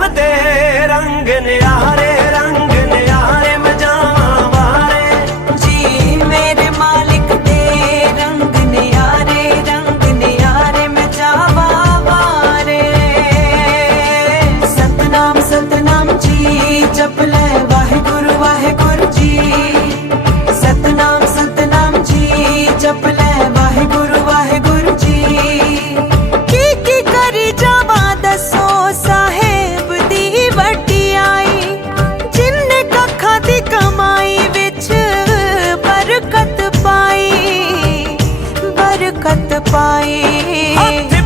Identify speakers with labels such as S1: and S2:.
S1: दे रंग निहारे रंग निहारे में जावा बारे
S2: जी मेरे मालिक, दे रंग निहारे रंग निहारे में जावा बारे सतनाम सतनाम जी, जप ਹੱਥ ਪਾਏ